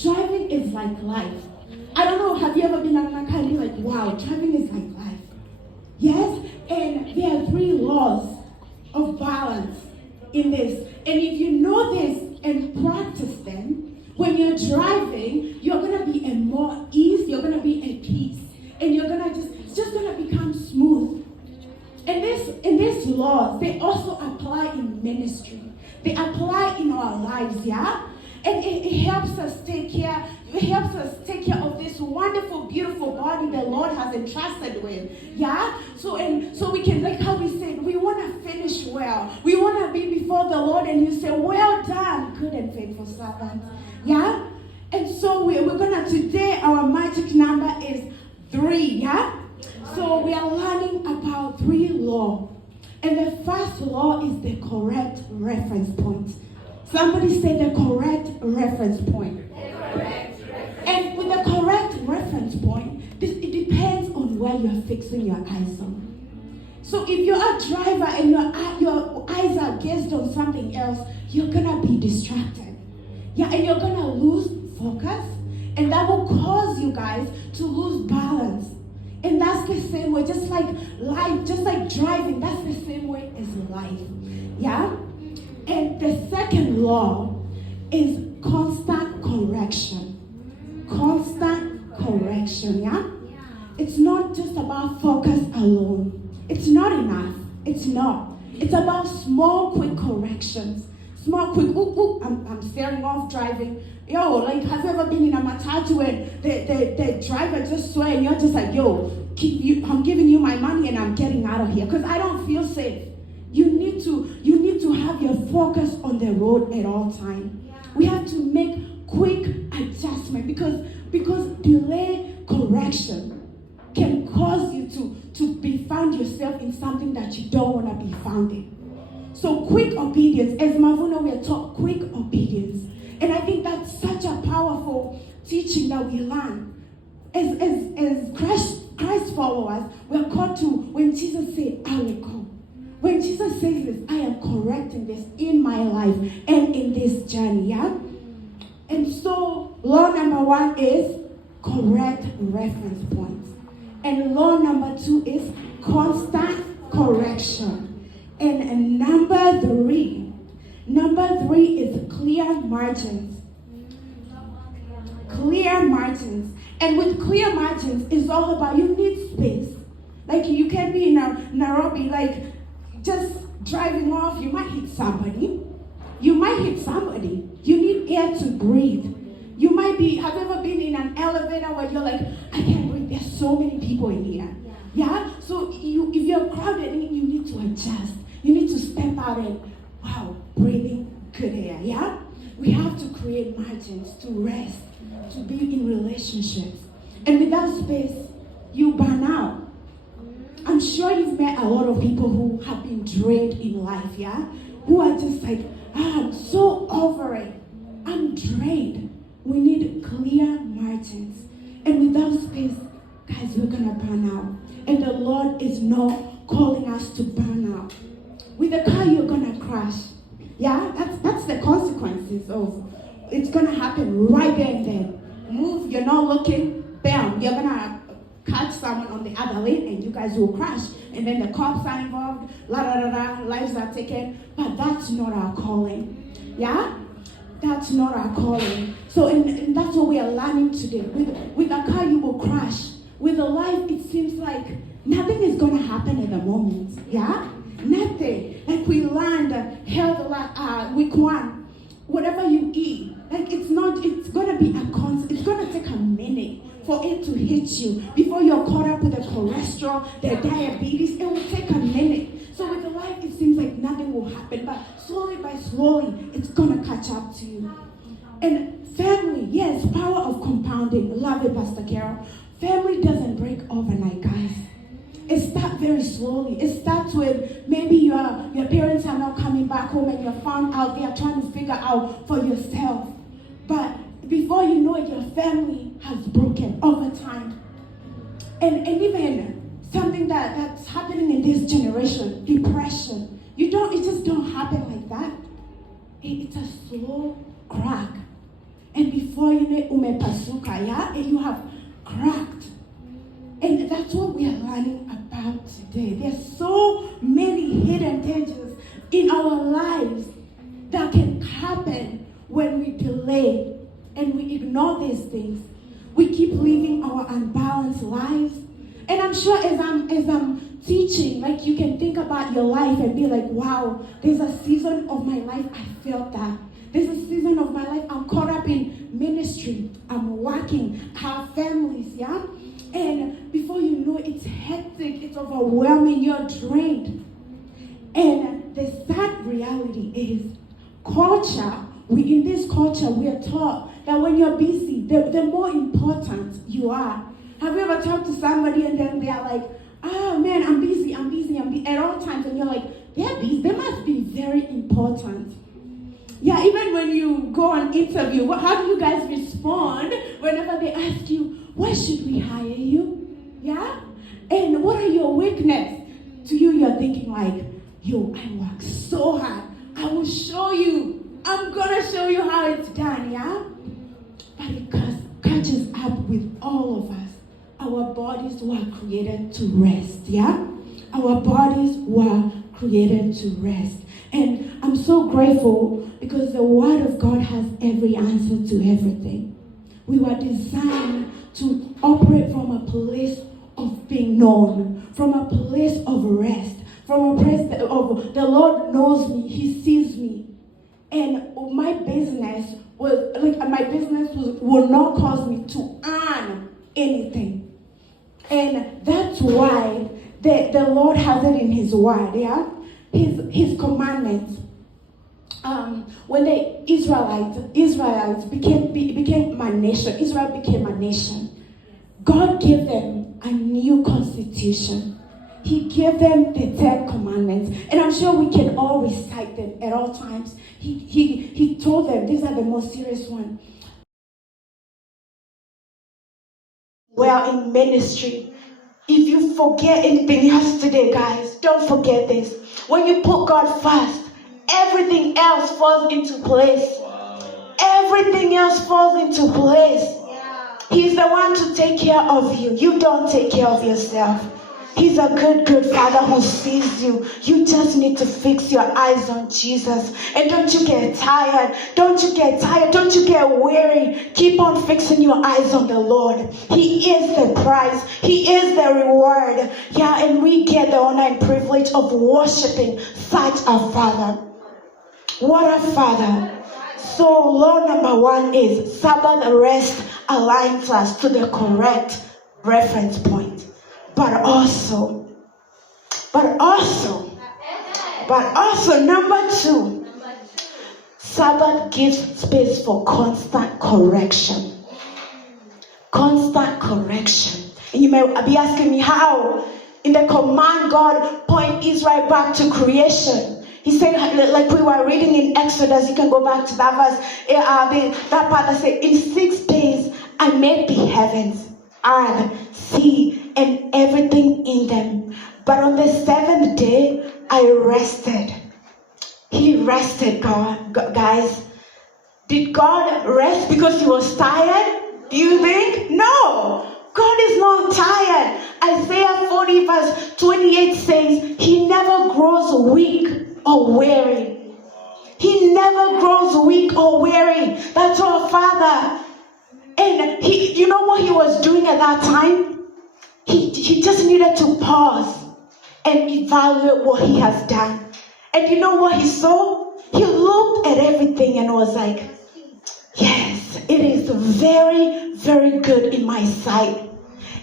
Driving is like life. I don't know, have you ever been on a car and you're like, wow, driving is like life? Yes? And there are 3 laws of balance in this. And if you know this and practice them, when you're driving, you're going to be at more ease, you're going to be at peace. And you're going to it's just going to become smooth. And these laws, they also apply in ministry. They apply in our lives, yeah? And it helps us take care of this wonderful, beautiful body the Lord has entrusted with. Yeah? So we can, like how we said, we want to finish well. We want to be before the Lord and you say, well done, good and faithful servant. Yeah? And so we're gonna, today our magic number is 3, yeah? So we are learning about 3 laws. And the first law is the correct reference point. Somebody say the correct reference point. And with the correct reference point, it depends on where you're fixing your eyes on. So if you're a driver and your eyes are gazed on something else, you're going to be distracted. Yeah, and you're going to lose focus. And that will cause you guys to lose balance. And that's the same way, just like life, just like driving, that's the same way as life. Yeah? And the second law is constant correction. Constant correction, yeah? It's not just about focus alone. It's not enough. It's not. It's about small, quick corrections. Small, quick, I'm staring off driving. Yo, like, have you ever been in a matatu and the driver just swear and you're just like, yo, I'm giving you my money and I'm getting out of here because I don't feel safe. You need to have your focus on the road at all times. Yeah. We have to make quick adjustment because delay correction can cause you to find yourself in something that you don't want to be found in. So quick obedience, as Mavuna, we are taught quick obedience. And I think that's such a powerful teaching that we learn. As Christ followers, we're called to, when Jesus said, I will come. When Jesus says this, I am correcting this in my life and in this journey, yeah? And so, law number 1 is correct reference points. And law number 2 is constant correction. And number 3 is clear margins. Clear margins. And with clear margins, it's all about, you need space. Like, you can be in Nairobi, like, just driving off, you might hit somebody. You need air to breathe. You might be, have you ever been in an elevator where you're like, I can't breathe, there's so many people in here. Yeah? So if you're crowded, you need to adjust. You need to step out and, wow, breathing good air. Yeah? We have to create margins to rest, to be in relationships. And without space, you burn out. I'm sure you've met a lot of people who have been drained in life, yeah? Who are just like, I'm so over it. I'm drained. We need clear margins. And without space, guys, we're going to burn out. And the Lord is not calling us to burn out. With the car, you're going to crash. Yeah? That's the consequences of it's going to happen right there and then. Move, you're not looking, bam, you're going to catch someone on the other lane and you guys will crash. And then the cops are involved, lives are taken. But that's not our calling. Yeah? That's not our calling. So, and that's what we are learning today. With a car, you will crash. With a life, it seems like nothing is going to happen at the moment. Yeah? Nothing. Like we learned health week 1. Whatever you eat, like it's going to be it's going to take a minute for it to hit you. Before you're caught up with the cholesterol, the diabetes, it will take a minute. So with the life, it seems like nothing will happen. But slowly by slowly, it's going to catch up to you. And family, yes, power of compounding. Love it, Pastor Carol. Family doesn't break overnight, guys. It starts very slowly. It starts with maybe your parents are not coming back home and you're found out there trying to figure out for yourself. But before you know it, your family has broken over time. And even something that's happening in this generation, depression. It just don't happen like that. It's a slow crack. And before before you know umepasuka, yeah, and you have cracked. And that's what we are learning about today. There's so many hidden dangers in our lives that can happen when we delay and we ignore these things. We keep living our unbalanced lives. And I'm sure as I'm teaching, like you can think about your life and be like, wow, there's a season of my life I felt that. There's a season of my life I'm caught up in ministry. I'm working, have families, yeah? And before you know it, it's hectic, it's overwhelming, you're drained. And the sad reality is in this culture, we are taught that when you're busy, the more important you are. Have you ever talked to somebody and then they are like, oh man, I'm busy at all times, and you're like, they're busy, they must be very important. Yeah, even when you go on interview, how do you guys respond whenever they ask you, why should we hire you? Yeah? And what are your weaknesses? To you, you're thinking like, yo, I work so hard. I will show you. I'm gonna show you how it's done, yeah? But it catches up with all of us. Our bodies were created to rest, yeah? Our bodies were created to rest. And I'm so grateful because the Word of God has every answer to everything. We were designed to operate from a place of being known, from a place of rest, from a place of the Lord knows me, He sees me. And my business will not cause me to earn anything. And that's why the Lord has it in His Word, yeah? His commandments. When the Israelites became my nation, Israel became a nation, God gave them a new constitution. He gave them the 10 commandments. And I'm sure we can all recite them at all times. He told them these are the most serious ones. Well, in ministry, if you forget anything yesterday, guys, don't forget this. When you put God first, everything else falls into place. Wow. Everything else falls into place. Yeah. He's the one to take care of you. You don't take care of yourself. He's a good Father who sees you. You just need to fix your eyes on Jesus. And don't you get tired. Don't you get tired. Don't you get weary. Keep on fixing your eyes on the Lord. He is the prize. He is the reward. Yeah, and we get the honor and privilege of worshiping such a Father. What a Father. So law number 1 is Sabbath rest aligns us to the correct reference point. But also, number 2, Sabbath gives space for constant correction. Constant correction. And you may be asking me how? In the command, God point Israel back to creation. He said, like we were reading in Exodus, you can go back to that verse, that part that said, in 6 days I made the heavens, earth, sea, and everything in them. But on the 7th day, I rested. He rested, guys. Did God rest because He was tired? Do you think? No. God is not tired. Isaiah 40 verse 28 says, He never grows weak or weary. He never grows weak or weary. That's our Father. And you know what He was doing at that time? He just needed to pause and evaluate what He has done. And you know what He saw? He looked at everything and was like, yes, it is very, very good in my sight.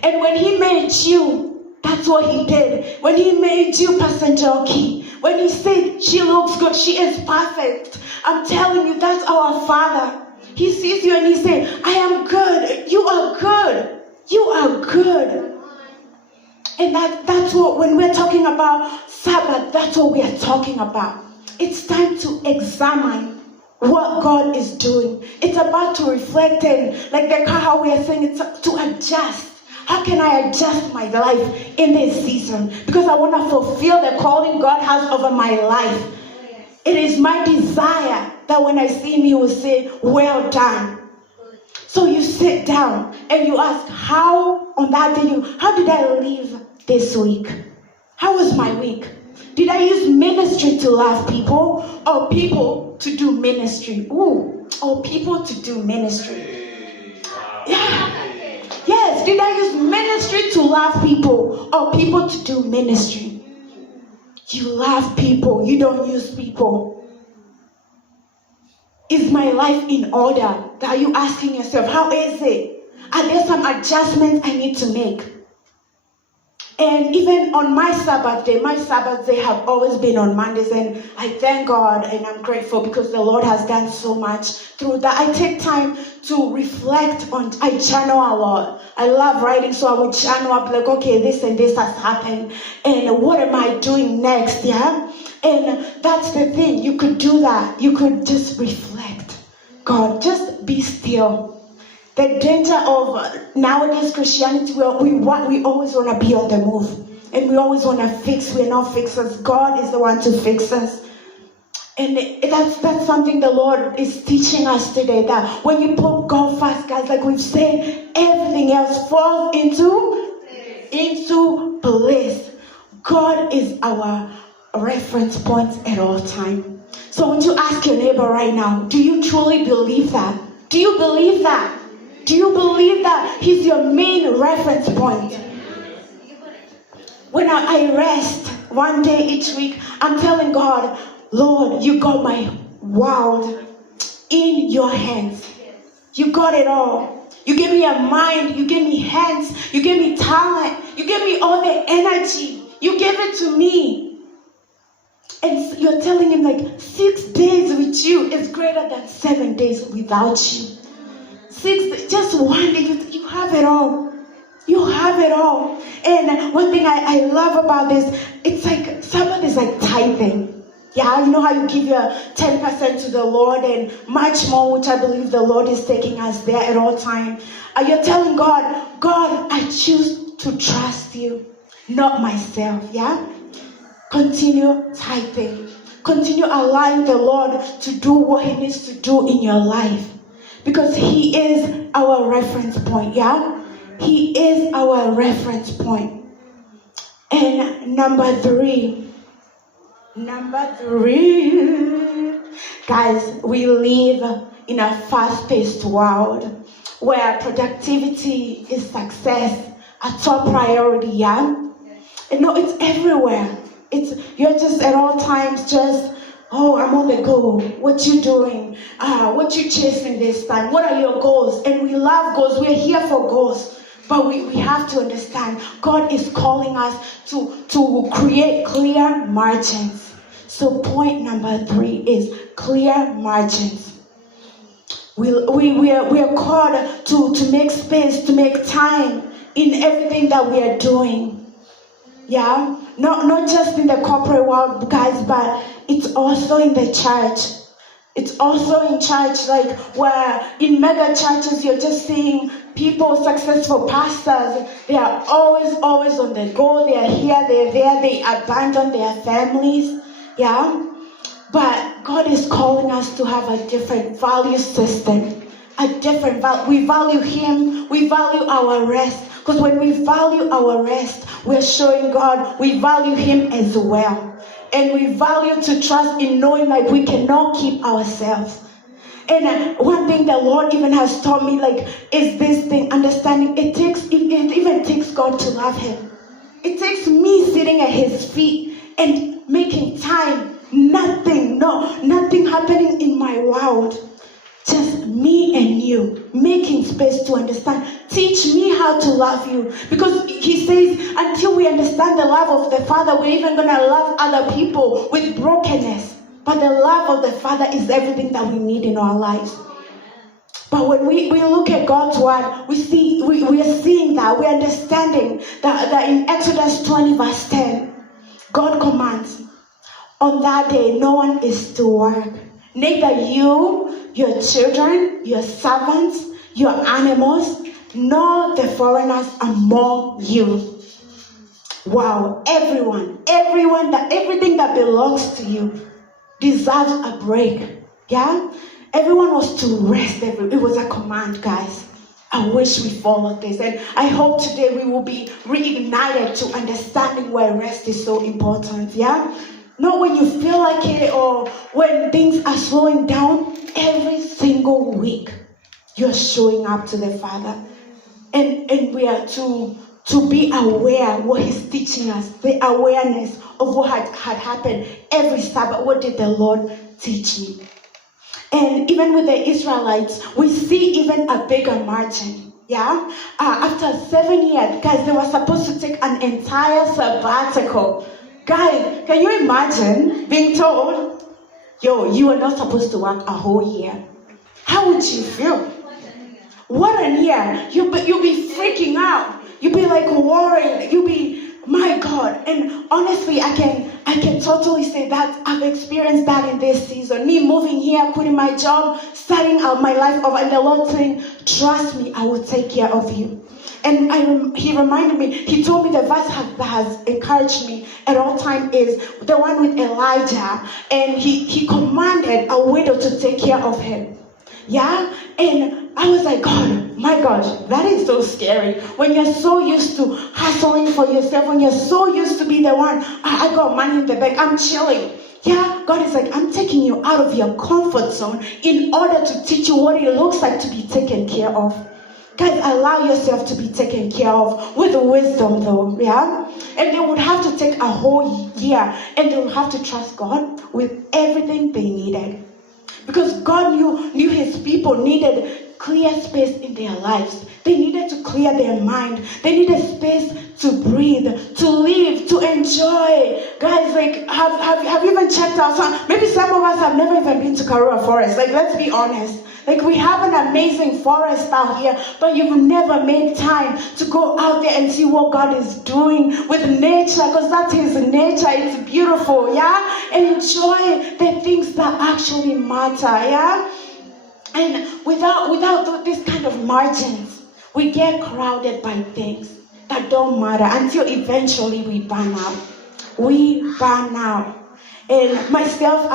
And when He made you, that's what He did. When He made you, Pastor Jockey, when He said she looks good, she is perfect, I'm telling you, that's our Father. He sees you and He says, I am good. You are good. You are good. And that's what, when we're talking about Sabbath, that's what we are talking about. It's time to examine what God is doing. It's about to reflect in, like how we are saying, it's to adjust. How can I adjust my life in this season? Because I want to fulfill the calling God has over my life. It is my desire that when I see Him, He will say, well done. So you sit down and you ask, how on that day, how did I live this week? How was my week? Did I use ministry to love people or people to do ministry? Or people to do ministry. Yeah. Yes, did I use ministry to love people or people to do ministry? You love people, you don't use people. Is my life in order? Are you asking yourself, how is it? Are there some adjustments I need to make? And even on my Sabbath day have always been on Mondays, and I thank God and I'm grateful because the Lord has done so much through that. I take time to reflect on, I journal a lot. I love writing, so I would journal up like, okay, this and this has happened, and what am I doing next, yeah? And that's the thing, you could do that. You could just reflect. God, just be still. The danger of nowadays Christianity, we always want to be on the move. And we always want to fix. We're not fixers. God is the one to fix us. And that's something the Lord is teaching us today. That when you put God first, guys, like we've said, everything else falls into place. God is our reference point at all time. So would you ask your neighbor right now, do you truly believe that? Do you believe that? Do you believe that He's your main reference point? When I rest one day each week, I'm telling God, Lord, you got my world in your hands. You got it all. You gave me a mind. You gave me hands. You gave me talent. You gave me all the energy. You gave it to me. And you're telling Him like 6 days with you is greater than 7 days without you. Just one day, you have it all. You have it all. And one thing I love about this, it's like Sabbath is like tithing. Yeah, you know how you give your 10% to the Lord and much more, which I believe the Lord is taking us there at all time. You're telling God, I choose to trust you, not myself. Yeah? Continue tithing. Continue allowing the Lord to do what He needs to do in your life. Because He is our reference point, yeah? He is our reference point. And number three, guys, we live in a fast-paced world where productivity is success, a top priority, yeah? And no, it's everywhere. You're just at all times just, I'm on the go. What you doing? What you chasing this time? What are your goals? And we love goals. We're here for goals. But we have to understand, God is calling us to create clear margins. So point number 3 is clear margins. We are called to make space, to make time in everything that we are doing. Yeah? Not just in the corporate world, guys, but it's also in the church. It's also in church, like where in mega churches you're just seeing people, successful pastors, they are always on the go. They are here, they're there, they abandon their families. Yeah? But God is calling us to have a different value system. We value Him, we value our rest. Because when we value our rest, we're showing God we value Him as well. And we value to trust in knowing like we cannot keep ourselves. And one thing the Lord even has taught me like is this thing, understanding it even takes God to love Him. It takes me sitting at His feet and making time. Nothing happening in my world. Just me and you, making space to understand. Teach me how to love you. Because He says, until we understand the love of the Father, we're even going to love other people with brokenness. But the love of the Father is everything that we need in our lives. But when we look at God's word, we are seeing that, we're understanding that in Exodus 20 verse 10, God commands, on that day no one is to work. Neither you, your children, your servants, your animals, nor the foreigners among you. Wow, everything that belongs to you deserves a break. Yeah? everyone was to rest. It was a command, guys. I wish we followed this. And I hope today we will be reignited to understanding why rest is so important, yeah? Not when you feel like it or when things are slowing down. Every single week, you're showing up to the Father. And we are to be aware what He's teaching us, the awareness of what had happened every Sabbath. What did the Lord teach me? And even with the Israelites, we see even a bigger margin. Yeah? After 7 years, guys, they were supposed to take an entire sabbatical. Guys, can you imagine being told, yo, you are not supposed to work a whole year? How would you feel? What a year. You'll be freaking out. You'll be like worried. You'll be, my God. And honestly, I can totally say that I've experienced that in this season. Me moving here, quitting my job, starting out my life over, and the Lord saying, trust me, I will take care of you. And He reminded me, He told me the verse that has encouraged me at all times is the one with Elijah. And he commanded a widow to take care of him. Yeah? And I was like, God, my gosh, that is so scary. When you're so used to hustling for yourself, when you're so used to be the one, I got money in the bank, I'm chilling. Yeah, God is like, I'm taking you out of your comfort zone in order to teach you what it looks like to be taken care of. Guys, allow yourself to be taken care of with wisdom though, yeah? And they would have to take a whole year and they would have to trust God with everything they needed. Because God knew His people needed clear space in their lives. They needed to clear their mind. They needed space to breathe, to live, to enjoy. Guys, like, have you even checked out some? Maybe some of us have never even been to Karura Forest. Like, let's be honest. Like, we have an amazing forest out here, but you've never made time to go out there and see what God is doing with nature, because that's His nature. It's beautiful, yeah? And enjoy the things that actually matter, yeah? And without this kind of margins, we get crowded by things that don't matter until eventually we burn out. We burn out. And myself,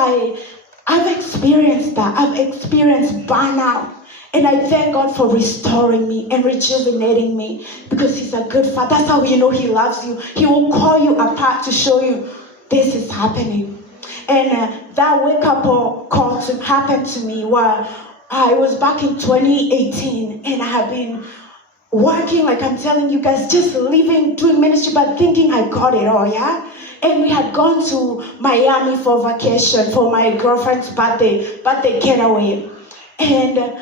I've experienced that. I've experienced burnout. And I thank God for restoring me and rejuvenating me, because He's a good Father. That's how you know He loves you. He will call you apart to show you this is happening. And that wake-up call happened to me where I was back in 2018, and I have been working, like I'm telling you guys, just living, doing ministry, but thinking I got it all, yeah? And we had gone to Miami for vacation for my girlfriend's birthday getaway. And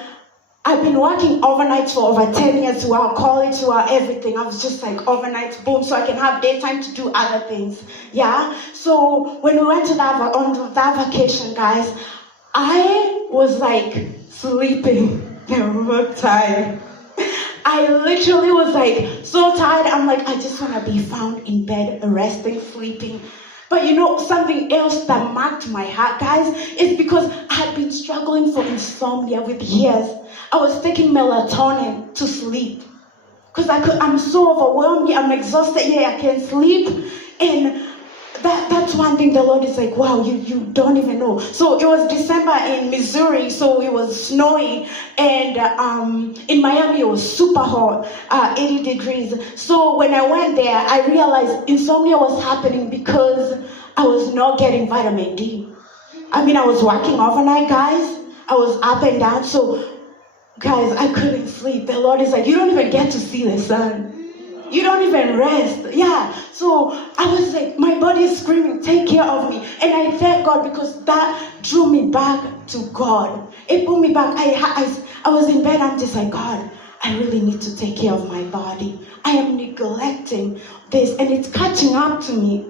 I've been working overnights for over 10 years throughout college, throughout everything. I was just like overnights, boom, so I can have daytime to do other things. Yeah? So when we went to on that vacation, guys, I was like sleeping the whole time. I literally was like so tired. I'm like, I just want to be found in bed, resting, sleeping. But you know, something else that marked my heart, guys, is because I had been struggling for insomnia with years. I was taking melatonin to sleep because I'm so overwhelmed. Yeah, I'm exhausted. Yeah, I can't sleep. And that's one thing the Lord is like, wow, you don't even know. So it was December in Missouri, so it was snowy, and in Miami it was super hot, 80 degrees. So when I went there, I realized insomnia was happening because I was not getting vitamin D. I mean, I was working overnight, guys. I was up and down, so guys, I couldn't sleep. The Lord is like, you don't even get to see the sun. You don't even rest. Yeah. So I was like, my body is screaming, take care of me. And I thank God, because that drew me back to God. It put me back. I was in bed. I'm just like, God, I really need to take care of my body. I am neglecting this, and it's catching up to me.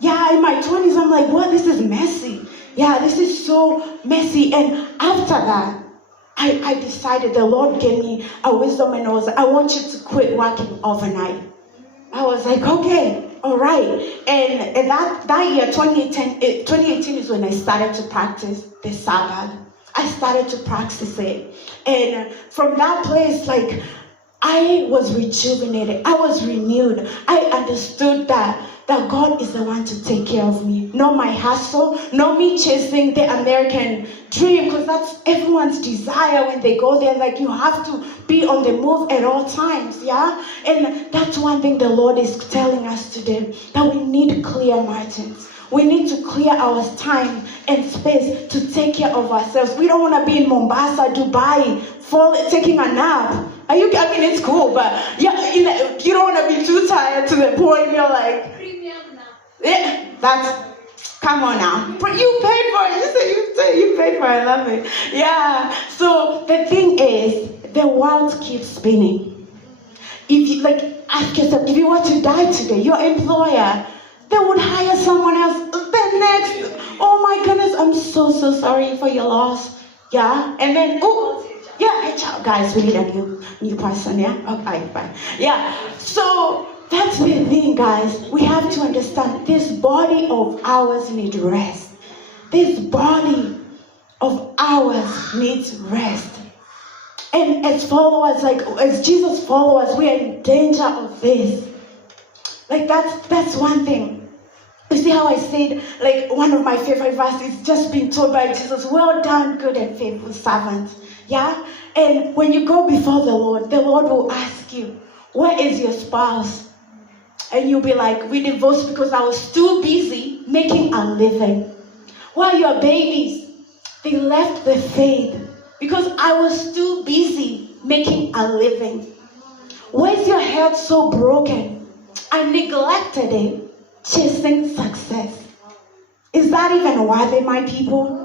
Yeah, in my 20s, I'm like, well, this is messy. Yeah, this is so messy. And after that, I decided, the Lord gave me a wisdom, and I want you to quit working overnight. I was like, okay, all right. And that year, 2018 is when I started to practice the Sabbath. I started to practice it. And from that place, like, I was rejuvenated. I was renewed. I understood that God is the one to take care of me. Not my hustle, not me chasing the American dream, because that's everyone's desire when they go there. Like, you have to be on the move at all times, yeah? And that's one thing the Lord is telling us today, that we need clear margins. We need to clear our time and space to take care of ourselves. We don't want to be in Mombasa, Dubai, taking a nap. I mean, it's cool, but yeah, you don't want to be too tired to the point you're like, yeah, come on now. But you paid for it. You paid for it. I love it. Yeah. So the thing is, the world keeps spinning. If you ask yourself, if you were to die today, your employer, they would hire someone else. The next, oh my goodness, I'm so sorry for your loss. Yeah. And then, HR guys, we need a new person. Yeah. Okay, fine. Yeah. So that's the thing, guys. We have to understand this body of ours needs rest. This body of ours needs rest. And as followers, as Jesus followers, we are in danger of this. That's one thing. You see how I said, one of my favorite verses is just being told by Jesus, well done, good and faithful servant. Yeah? And when you go before the Lord will ask you, where is your spouse? And you'll be like, we divorced because I was too busy making a living. While your babies, they left the faith because I was too busy making a living. Why is your health so broken? I neglected it, chasing success. Is that even worthy, my people?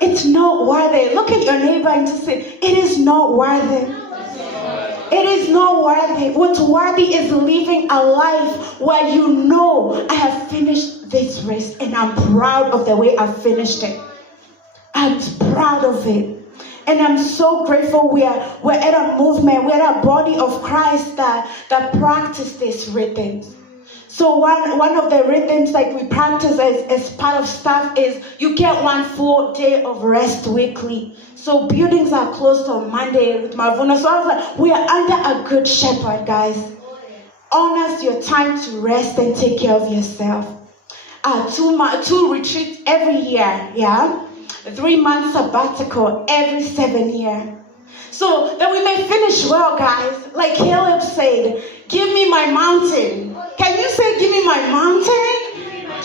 It's not worthy. Look at your neighbor and just say, it is not worthy. It is not worthy. What's worthy is living a life where you know I have finished this race and I'm proud of the way I finished it. I'm proud of it. And I'm so grateful we're at a movement, we're at a body of Christ that practice these rhythms. So one of the rhythms we practice as part of staff is you get one full day of rest weekly. So buildings are closed on Monday with Marvuna. So I was like, we are under a good shepherd, guys. Honors your time to rest and take care of yourself. 2 retreats every year, yeah? 3 months sabbatical every 7 years. So that we may finish well, guys. Like Caleb said, give me my mountain. Can you say, give me my mountain?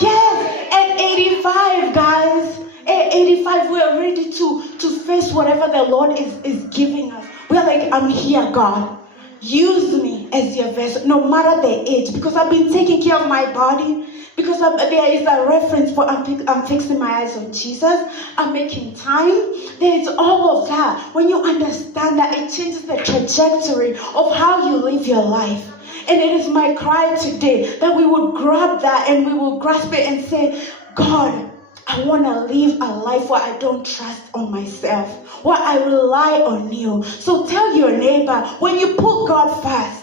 Yes, at 85, guys. At 85, we are ready to face whatever the Lord is giving us. We are like, I'm here, God. Use me as your vessel, no matter the age. Because I've been taking care of my body. Because there is a reference for I'm fixing my eyes on Jesus. I'm making time. There is all of that. When you understand that, it changes the trajectory of how you live your life. And it is my cry today that we would grab that and we will grasp it and say, God, I want to live a life where I don't trust on myself, where I rely on you. So tell your neighbor, when you put God first,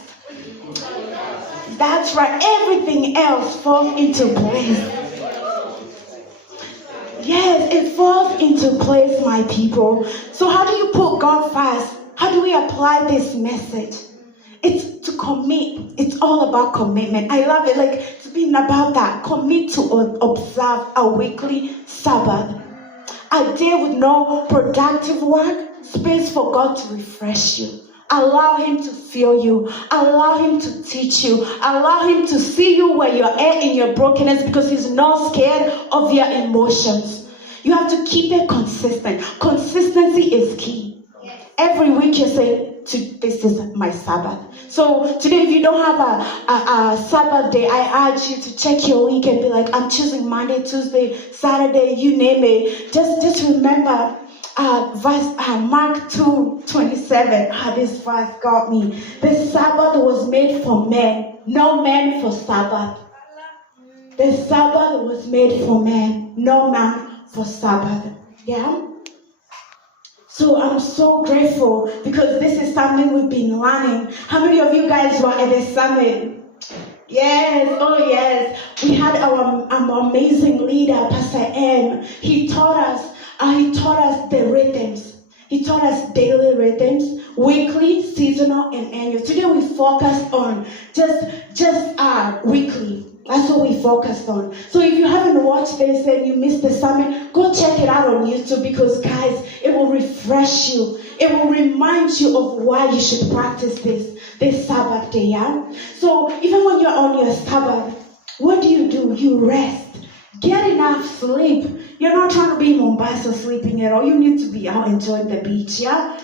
that's right, everything else falls into place. Yes, it falls into place, my people. So how do you put God first? How do we apply this message? It's to commit. It's all about commitment. I love it. It's been about that. Commit to observe a weekly Sabbath. A day with no productive work. Space for God to refresh you. Allow him to fill you. Allow him to teach you. Allow him to see you where you're at in your brokenness, because he's not scared of your emotions. You have to keep it consistent. Consistency is key. Every week you say, this is my Sabbath. So today, if you don't have a Sabbath day, I urge you to check your week and be like, I'm choosing Monday, Tuesday, Saturday, you name it. Just remember Mark 2:27. This verse got me. The Sabbath was made for men, no man for Sabbath. The Sabbath was made for men, no man for Sabbath. Yeah? So I'm so grateful because this is something we've been learning. How many of you guys were at the summit? Yes, oh yes. We had our amazing leader, Pastor M. He taught us the rhythms. He taught us daily rhythms, weekly, seasonal, and annual. Today we focused on just weekly. That's what we focused on. So if you haven't watched this and you missed the sermon, go check it out on YouTube, because guys, it will refresh you. It will remind you of why you should practice this Sabbath day. Yeah? So even when you're on your Sabbath, what do? You rest. Get enough sleep. You're not trying to be in Mombasa sleeping at all. You need to be out enjoying the beach, yeah?